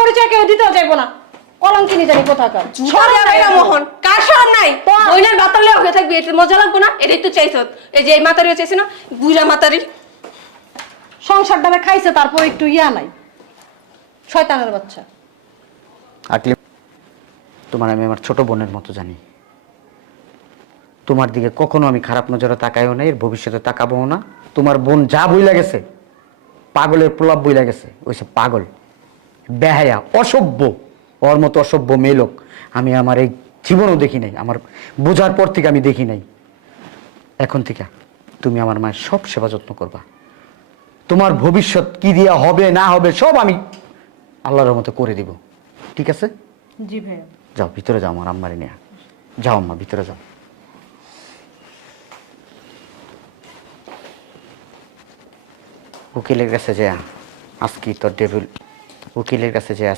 পরিচয় কেউ দিতেও যাইবো না। কলঙ্কিনী জানি কোথাকার। শরম নাই না মোহন, কার শরম নাই? বইনার বাতালে হয়ে থাকবি, এটা মজা লাগবো না? এটাই তো চাইছ, এই যে এই মাতারিও চাইছে না, বুড়া মাতারি। সংসারটারে খাইছে, তারপর একটু ইয়া নাই, শয়তানের বাচ্চা। আকলি, তোমার আমি আমার ছোট বোনের মতো জানি। তোমার দিকে কখনো আমি খারাপ নজরে তাকাইও না, এর ভবিষ্যতে তাকাবো না। তোমার বোন যা বইলা গেছে, পাগলের প্রলাপ বইলা গেছে, ওইসব পাগল, বেহায়া, অসভ্য। ওর মতো অসভ্য মেয়ে লোক আমি আমার এই জীবনও দেখি নাই। আমার বোঝার পর থেকে আমি দেখি নাই। এখন থেকে তুমি আমার মায়ের সব সেবা যত্ন করবা। তোমার ভবিষ্যৎ কি দিয়া হবে না হবে সব আমি আল্লাহর মতো করে দিব, ঠিক আছে? জি ভাইয়া। যাও ভিতরে যাও, আমার আম্মারে নিয়ে যাও। আম্মা ভিতরে যাও। উকিলের কাছে যে আজকে তোর টেবিল, উকিলের কাছে যে আজকে